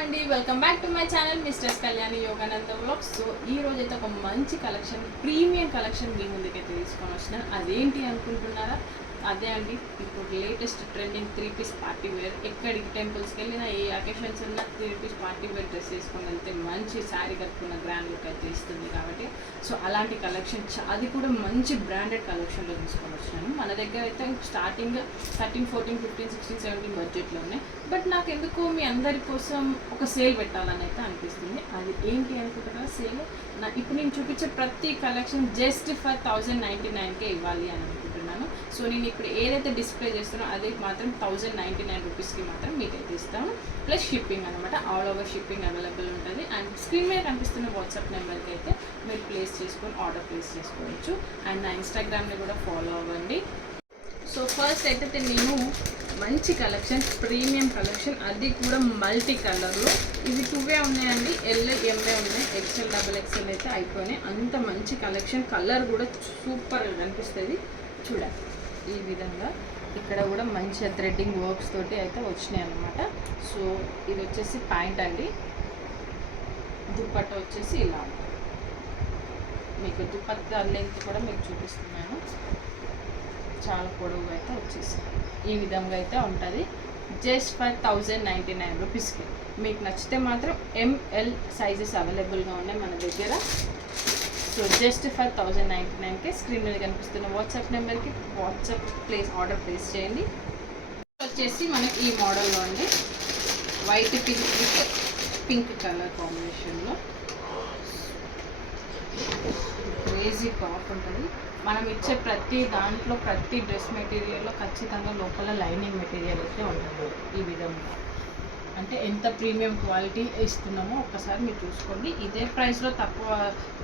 అండి, welcome back to my channel misters Kalyani Yogananda vlogs. So ఈ రోజు అయితే ఒక మంచి కలెక్షన్, ప్రీమియం కలెక్షన్ మీ ముందుకైతే తీసుకొని వచ్చినాను. అదేంటి అనుకుంటున్నారా? అదే అండి, ఇప్పుడు latest trending 3-piece party wear. ఎక్కడికి టెంపుల్స్కి వెళ్ళినా, ఏ అకేషన్స్ ఉన్నా 3-piece పార్టీ వేర్ డ్రెస్ వేసుకొని వెళ్తే మంచి శారీ కట్టుకున్న గ్రాండ్ లుక్ అయితే ఇస్తుంది. కాబట్టి సో అలాంటి కలెక్షన్, అది కూడా మంచి బ్రాండెడ్ కలెక్షన్లో తీసుకొని వచ్చినాను. మన దగ్గర అయితే స్టార్టింగ్ 13, 14, 15, 16, 17 బడ్జెట్లో ఉన్నాయి. బట్ నాకు ఎందుకో మీ అందరి కోసం ఒక సేల్ పెట్టాలని అయితే అనిపిస్తుంది. అది ఏంటి అనుకుంటున్నా సేల్, ఇప్పుడు నేను చూపించే ప్రతి కలెక్షన్ జస్ట్ ఫర్ 1099కే ఇవ్వాలి అని అనుకుంటున్నాను. సో నేను ఇప్పుడు ఏదైతే డిస్ప్లే చేస్తానో అది మాత్రం 1099 రూపీస్కి మాత్రం మీకైతే ఇస్తాను. ప్లస్ షిప్పింగ్ అనమాట, ఆల్ ఓవర్ షిప్పింగ్ అవైలబుల్ ఉంటుంది. అండ్ స్క్రీన్ మీద కనిపిస్తున్న వాట్సాప్ నెంబర్కి అయితే మీరు ప్లేస్ చేసుకొని ఆర్డర్ ప్లేస్ చేసుకోవచ్చు. అండ్ నా ఇన్స్టాగ్రామ్ని కూడా ఫాలో అవ్వండి. సో ఫస్ట్ అయితే నేను మంచి కలెక్షన్, ప్రీమియం కలెక్షన్, అది కూడా మల్టీ కలర్లో. ఇవి 2వే ఉన్నాయండి, ఎల్ ఎంఏ ఉన్నాయి, XL, XXL అయితే అయిపోయినాయి. అంత మంచి కలెక్షన్, కలర్ కూడా సూపర్గా కనిపిస్తుంది. చూడండి ఈ విధంగా ఇక్కడ కూడా మంచిగా థ్రెడ్డింగ్ వర్క్స్ తోటి అయితే వచ్చినాయి అన్నమాట. సో ఇది వచ్చేసి ప్యాంట్ అండి, దుప్పట్ట వచ్చేసి ఇలా మీకు దుప్పట్ట లెంత్ కూడా మీకు చూపిస్తున్నాను. చాలా పొడవుగా అయితే వచ్చేసి ఈ విధంగా అయితే ఉంటుంది. జస్ట్ ఫర్ 1099 రూపీస్కి. మీకు నచ్చితే మాత్రం ML సైజెస్ అవైలబుల్గా ఉన్నాయి మన దగ్గర. సో జస్ట్ ఫర్ 1099కే స్క్రీన్ మీద కనిపిస్తున్న వాట్సాప్ నెంబర్కి ఆర్డర్ ప్లేస్ చేయండి. వచ్చేసి మనకి ఈ మోడల్లో అండి, white pink with pink colour కాంబినేషన్లో క్రేజీ టాప్ ఉంటుంది. మనం ఇచ్చే ప్రతి దాంట్లో, ప్రతి డ్రెస్ మెటీరియల్లో ఖచ్చితంగా లోపల లైనింగ్ మెటీరియల్ అయితే ఉంటుంది. ఈ విధంగా అంటే ఎంత ప్రీమియం క్వాలిటీ ఇస్తున్నామో ఒక్కసారి మీరు చూసుకోండి. ఇదే ప్రైస్లో తక్కువ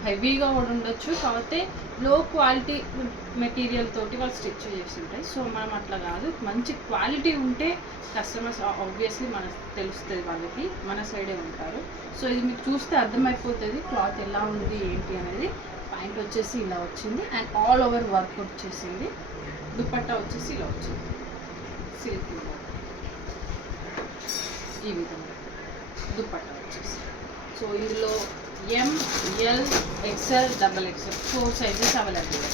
హెవీగా కూడా ఉండొచ్చు, కాకపోతే లో క్వాలిటీ మెటీరియల్ తోటి వాళ్ళు స్టిచ్ చేసి ఉంటాయి. సో మనం అట్లా కాదు, మంచి క్వాలిటీ ఉంటే కస్టమర్స్ ఆబ్వియస్లీ మనకు తెలుస్తుంది, వాళ్ళకి మన సైడే ఉంటారు. సో ఇది మీకు చూస్తే అర్థమైపోతుంది క్లాత్ ఎలా ఉంది ఏంటి అనేది. ప్యాంట్ వచ్చేసి ఇలా వచ్చింది అండ్ ఆల్ ఓవర్ వర్క్ వచ్చేసింది. దుపట్టా వచ్చేసి ఇలా వచ్చింది, సిల్క్ ఈ విధంగా దుపట్టా వచ్చేసి. సో ఇందులో ML, XL, XXL 4 sizes available.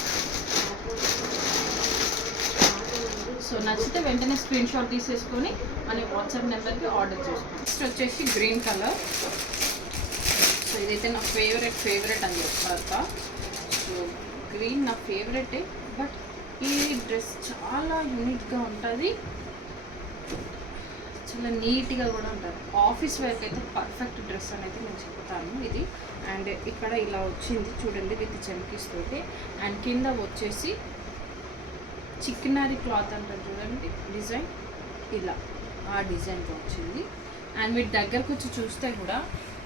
So నచ్చితే వెంటనే స్క్రీన్ షాట్ తీసేసుకొని మన వాట్సాప్ నెంబర్కి ఆర్డర్ చేసుకోండి. నెక్స్ట్ వచ్చేసి గ్రీన్ కలర్. సో ఇదైతే నా ఫేవరెట్ అని చెప్తారు. సో గ్రీన్ నా ఫేవరెటే, బట్ ఈ డ్రెస్ చాలా యూనిక్గా ఉంటుంది, చాలా నీట్గా కూడా ఉంటుంది. ఆఫీస్ వేర్కి అయితే పర్ఫెక్ట్ డ్రెస్ అనేది నేను చెప్తాను ఇది. అండ్ ఇక్కడ ఇలా వచ్చింది చూడండి, విత్ చమ్కీస్ తోటి. అండ్ కింద వచ్చేసి చికెనరీ క్లాత్ అంటారు చూడండి, డిజైన్ ఇలా ఆ డిజైన్తో వచ్చింది. అండ్ మీరు దగ్గరకు వచ్చి చూస్తే కూడా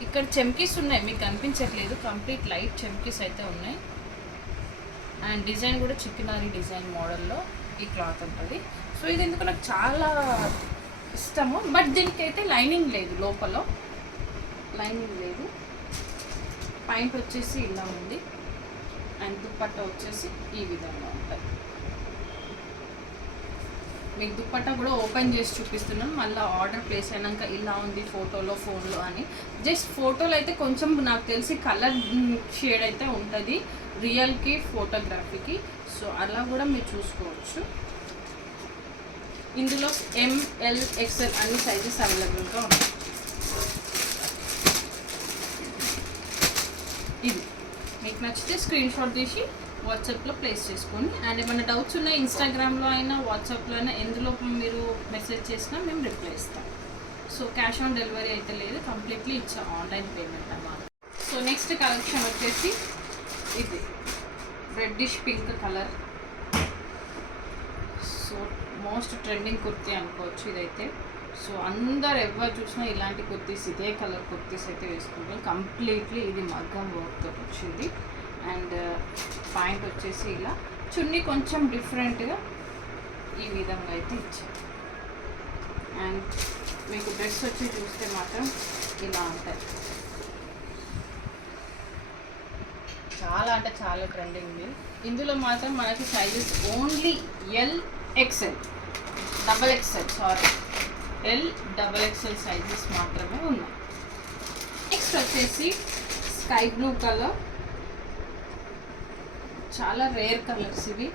ఇక్కడ చమ్కీస్ ఉన్నాయి, మీకు కనిపించట్లేదు, కంప్లీట్ లైట్ చమ్కీస్ అయితే ఉన్నాయి. అండ్ డిజైన్ కూడా చికెనరీ డిజైన్ మోడల్లో ఈ క్లాత్ ఉంటుంది. సో ఇది ఎందుకు నాకు చాలా ఇష్టము. బట్ దీనికైతే లైనింగ్ లేదు, లోపల లైనింగ్ లేదు. ప్యాంట్ వచ్చేసి ఇలా ఉంది అండ్ దుప్పట్టా వచ్చేసి ఈ విధంగా ఉంటుంది. మీకు దుప్పట్టా కూడా ఓపెన్ చేసి చూపిస్తున్నాను, మళ్ళీ ఆర్డర్ ప్లేస్ అయినాక ఇలా ఉంది ఫోటోలో, ఫోన్లో అని. జస్ట్ ఫోటోలో అయితే కొంచెం నాకు తెలిసి కలర్ షేడ్ అయితే ఉంటుంది రియల్కి, ఫోటోగ్రఫీకి. సో అలా కూడా మీరు చూసుకోవచ్చు. ఇందులో ML, XL అన్ని సైజెస్ అవైలబుల్గా ఉన్నాయి. ఇది మీకు నచ్చితే స్క్రీన్ షాట్ తీసి వాట్సాప్లో ప్లేస్ చేసుకోండి. అండ్ ఏమైనా డౌట్స్ ఉన్నాయి ఇన్స్టాగ్రామ్లో అయినా, వాట్సాప్లో అయినా, ఎందులో మీరు మెసేజ్ చేసినా మేము రిప్లై ఇస్తాం. సో క్యాష్ ఆన్ డెలివరీ అయితే లేదు, కంప్లీట్లీ ఇట్స్ ఆన్లైన్ పేమెంట్ అన్నమాట. సో నెక్స్ట్ కలెక్షన్ వచ్చేసి ఇది reddish pink colour. So most trending kurti అనుకోవచ్చు ఇదైతే. సో అందరు ఎవరు చూసినా ఇలాంటి కుర్తీస్, ఇదే కలర్ కుర్తీస్ అయితే వేసుకుంటాం. కంప్లీట్లీ ఇది మగ్గం వర్క్తో వచ్చింది. అండ్ పాయింట్ వచ్చేసి ఇలా, చున్నీ కొంచెం డిఫరెంట్గా ఈ విధంగా అయితే ఇచ్చారు. అండ్ మీకు డ్రెస్ వచ్చి చూస్తే మాత్రం ఇలా ఉంటుంది. చాలా అంటే చాలా ట్రెండింగ్. ఇందులో మాత్రం మనకి sizes only L, XL, XXL L double XL sizes మాత్రమే ఉన్నాయి. నెక్స్ట్ వచ్చేసి స్కై బ్లూ కలర్, చాలా రేర్ కలర్స్ ఇవి.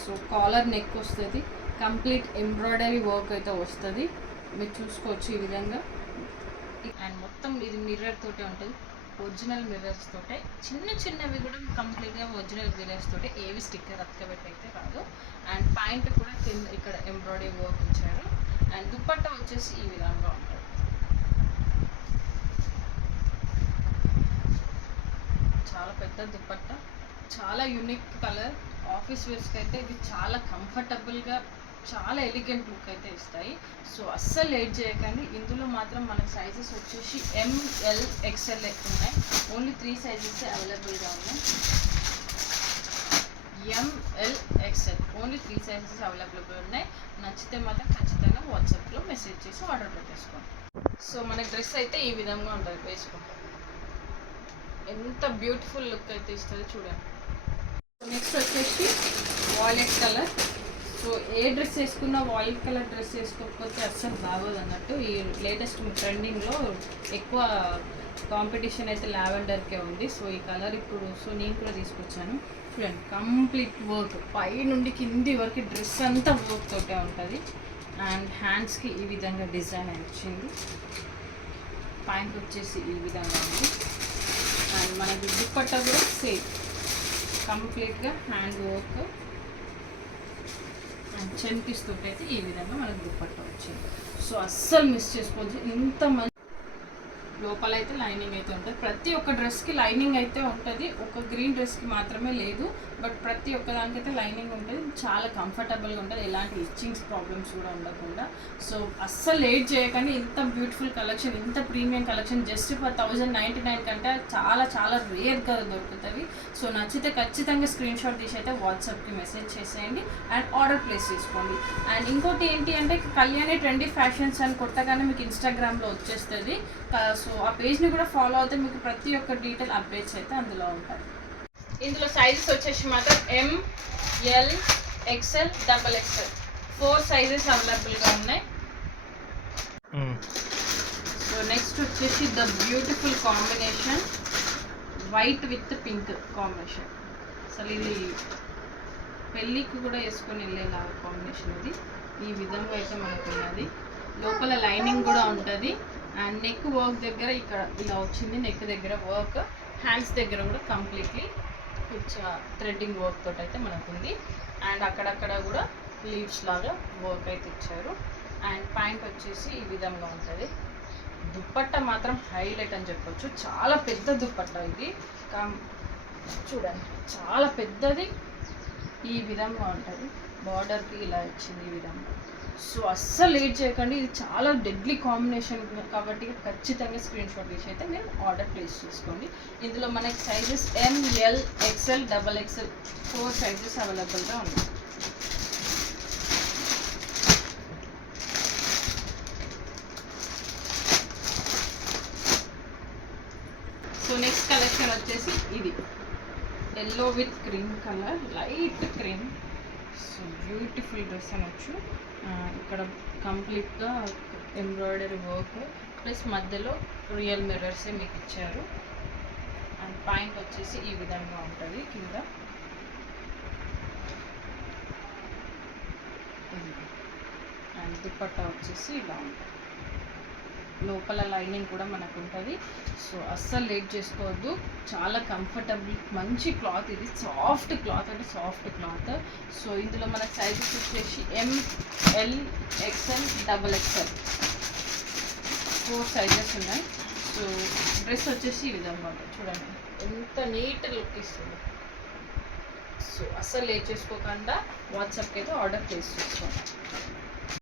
సో కాలర్ నెక్ వస్తుంది, కంప్లీట్ ఎంబ్రాయిడరీ వర్క్ అయితే వస్తుంది, మీరు చూసుకోవచ్చు ఈ విధంగా. అండ్ మొత్తం ఇది మిర్రర్ తోటే ఉంటుంది, ఒరిజినల్ మిర్రర్స్ తోటే. చిన్నవి కూడా కంప్లీట్గా ఒరిజినల్ మిర్రర్స్ తోటే, ఏవి స్టిక్కర్ అతకబెట్టి అయితే రాదు. అండ్ ప్యాంట్ కూడా కింద ఇక్కడ ఎంబ్రాయిడరీ వర్క్ ఇచ్చారు. అండ్ దుపట్టా వచ్చేసి ఈ విధంగా ఉంటుంది. చాలా పెద్ద దుపట్టా, చాలా యూనిక్ కలర్. ఆఫీస్ వేర్స్కి అయితే ఇది చాలా కంఫర్టబుల్గా, చాలా ఎలిగెంట్ లుక్ అయితే ఇస్తాయి. సో అస్సలు లేట్ చేయకండి. ఇందులో మాత్రం మనకు సైజెస్ వచ్చేసి ఎంఎల్ ఎక్స్ఎల్ ఉన్నాయి. ఓన్లీ 3 సైజెస్ అవైలబుల్గా ఉన్నాయి. ఎంఎల్ ఎక్స్ఎల్ ఓన్లీ 3 సైజెస్ అవైలబుల్గా ఉన్నాయి. నచ్చితే మాత్రం ఖచ్చితంగా వాట్సాప్లో మెసేజ్ చేసి ఆర్డర్ పెట్టేసుకోండి. సో మన డ్రెస్ అయితే ఈ విధంగా ఉంటుంది, వేసుకోండి. ఎంత బ్యూటిఫుల్ లుక్ అయితే ఇస్తుంది చూడండి. నెక్స్ట్ వచ్చేసి వాయిలెట్ కలర్. సో ఏ డ్రెస్ వేసుకున్నా వాయిలెట్ కలర్ డ్రెస్ వేసుకోకపోతే అస్సలు బాగోదు అన్నట్టు. ఈ లేటెస్ట్ ట్రెండింగ్లో ఎక్కువ కాంపిటీషన్ అయితే లావెండర్కే ఉంది. సో ఈ కలర్ ఇప్పుడు నేను కూడా తీసుకొచ్చాను. చూడండి, కంప్లీట్ వర్క్ పై నుండి కింది వరకు డ్రెస్ అంతా వర్క్ తోటే ఉంటుంది. అండ్ హ్యాండ్స్కి ఈ విధంగా డిజైన్ వచ్చింది. ప్యాంట్ వచ్చేసి ఈ విధంగా ఉంది. అండ్ మనకి దుపట్టా కూడా సేమ్, కంప్లీట్గా హ్యాండ్ వర్క్ అండ్ చెంకిస్ తోటి అయితే ఈ విధంగా మనకు దుపట్టా వచ్చింది. సో అస్సలు మిస్ చేసుకోవచ్చు. ఇంత మంచి లోపల అయితే లైనింగ్ అయితే ఉంటుంది. ప్రతి ఒక్క డ్రెస్కి లైనింగ్ అయితే ఉంటుంది, ఒక గ్రీన్ డ్రెస్కి మాత్రమే లేదు. బట్ ప్రతి ఒక్క దానికైతే లైనింగ్ ఉంటుంది. చాలా కంఫర్టబుల్గా ఉంటుంది, ఎలాంటి ఇచ్చింగ్స్ ప్రాబ్లమ్స్ కూడా ఉండకుండా. సో అస్సలు లేట్ చేయకండి. ఇంత బ్యూటిఫుల్ కలెక్షన్, ఇంత ప్రీమియం కలెక్షన్ జస్ట్ ఫర్ 1099 కంటే చాలా రేర్గా దొరుకుతుంది. సో నచ్చితే ఖచ్చితంగా స్క్రీన్ షాట్ తీసి అయితే వాట్సాప్కి మెసేజ్ చేసేయండి అండ్ ఆర్డర్ ప్లేస్ చేసుకోండి. అండ్ ఇంకోటి ఏంటి అంటే, కళ్యాణి ట్రెండీ ఫ్యాషన్స్ అని కొట్టగానే మీకు ఇన్స్టాగ్రామ్లో వచ్చేస్తుంది. సో ఆ పేజ్ని కూడా ఫాలో అవుతే మీకు ప్రతి ఒక్క డీటెయిల్ అప్డేట్స్ అయితే అందులో ఉంటాయి. ఇందులో సైజెస్ వచ్చేసి మాత్రం M L XL double XL 4 sizes అవైలబుల్గా ఉన్నాయి. సో నెక్స్ట్ వచ్చేసి the beautiful combination white with pink combination. అసలు ఇది పెళ్ళికి కూడా వేసుకొని వెళ్ళేలా కాంబినేషన్. ఇది ఈ విధంగా అయితే మనకు ఉన్నది. లోపల లైనింగ్ కూడా ఉంటుంది. అండ్ నెక్ వర్క్ దగ్గర ఇక్కడ ఇలా వచ్చింది, నెక్ దగ్గర వర్క్, హ్యాండ్స్ దగ్గర కూడా కంప్లీట్లీ థ్రెడ్డింగ్ వర్క్ తోటి అయితే మనకు ఉంది. అండ్ అక్కడక్కడ కూడా లీవ్స్ లాగా వర్క్ అయితే ఇచ్చారు. అండ్ ప్యాంట్ వచ్చేసి ఈ విధంగా ఉంటుంది. దుపట్టా మాత్రం హైలైట్ అని చెప్పొచ్చు. చాలా పెద్ద దుపట్టా ఇది. చూడండి, చాలా పెద్దది. ఈ విధంగా ఉంటుంది, బార్డర్కి ఇలా వచ్చింది ఈ విధంగా. సో అస్సలు లేట్ చేయకండి. ఇది చాలా డెడ్లీ కాంబినేషన్ కాబట్టి ఖచ్చితంగా స్క్రీన్ షాట్ తీసి అయితే మీరు ఆర్డర్ ప్లేస్ చేసుకోండి. ఇందులో మనకి sizes M L XL double XL 4 sizes అవైలబుల్గా ఉన్నాయి. సో నెక్స్ట్ కలెక్షన్ వచ్చేసి ఇది yellow with cream colour, light cream. So beautiful dress అనొచ్చు. ఇక్కడ కంప్లీట్గా ఎంబ్రాయిడరీ వర్క్ ప్లస్ మధ్యలో రియల్ మిర్రర్సే మీకు ఇచ్చారు. అండ్ ప్యాంట్ వచ్చేసి ఈ విధంగా ఉంటుంది కింద. అండ్ దుపట్టా వచ్చేసి ఇలా ఉంటుంది. లోపల లైనింగ్ కూడా మనకు ఉంటుంది. సో అస్సలు లేట్ చేసుకోవద్దు. చాలా కంఫర్టబుల్ మంచి క్లాత్, ఇది సాఫ్ట్ క్లాత్, అంటే సాఫ్ట్ క్లాత్. సో ఇందులో మనకు సైజెస్ వచ్చేసి M L XL double XL 4 sizes ఉన్నాయి. సో డ్రెస్ వచ్చేసి ఈ విధంగా ఉంటుంది. చూడండి ఎంత నీట్ లుక్ ఇస్తుంది. సో అస్సలు లేట్ చేసుకోకుండా వాట్సాప్కి అయితే ఆర్డర్ ప్లేస్ చేసుకోండి.